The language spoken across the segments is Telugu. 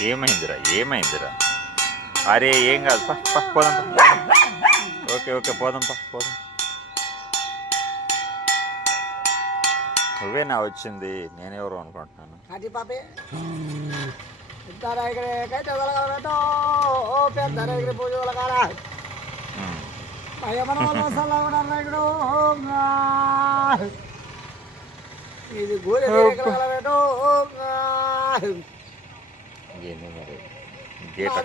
ఏమైందిరా అరే ఏం కాదు పోదాం ఓకే పోదాం నువ్వేనా వచ్చింది నేనెవరు అనుకుంటున్నాను ఏంది మరి గేట్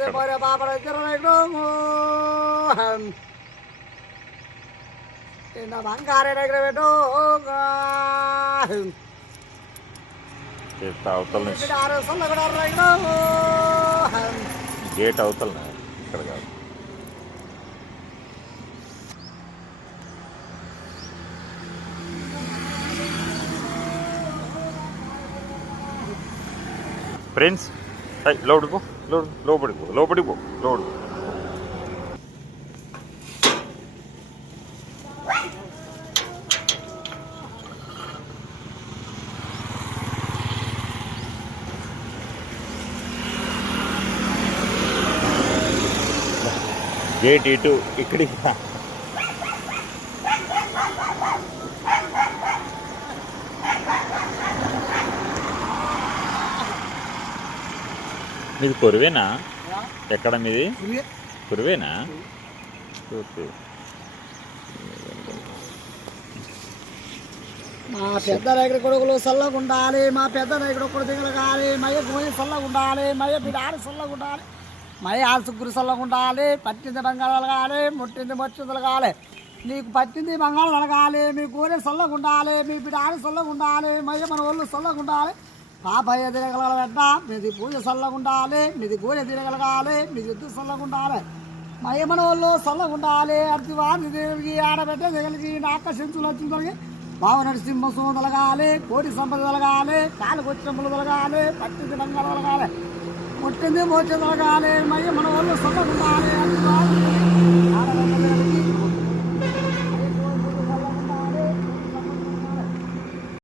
అవతల నుంచి గేట్ అవతల ఇక్కడ కాదు ఫ్రెండ్స్ లోపడిపో లోపడిపో గేట్ ఇటు ఇక్కడికి మీది కొరువేనా ఎక్కడ మీది కొరువేనా ఓకే మా పెద్ద రైతుల కొడుకులు చల్లగా ఉండాలి మా పెద్ద రైతుల కొడుకు దిగలగాలి మయ్య గోయి చల్లగా ఉండాలి మయ్య బిడారు చల్లగా ఉండాలి మయ్య ఆసుగురు చల్లగా ఉండాలి పట్టింది బంగాళం కలగాలి ముట్టింది మొచ్చింది కలగాలి నీకు పట్టింది బంగాళం కలగాలి మీ గోరె చల్లగా ఉండాలి మీ బిడారు చల్లగా ఉండాలి మయ్య మన ఒళ్ళు చల్లగా ఉండాలి పాపయ్య తిరగలగల వెంట మీది పూజ చల్లగా ఉండాలి మీది గోరె తిరగలగాలి మీది ఎద్దు చల్లగా ఉండాలి మయ్య మన ఒళ్ళు చల్లగా ఉండాలి అర్తి వారి తిరిగి ఆడబెట్టే దిగలిగి ఆకర్షించులు వచ్చిందలిగి బావ నరసింహ సోదలగాలి కోటి సంపద తొలగాలి కాలుకు వచ్చినప్పుడు తొలగాలి పట్టింది బంగారం తొలగాలి ముట్టింది మోచి తొలగాలి మయ్య మన ఒళ్ళు చల్లగా ఉండాలి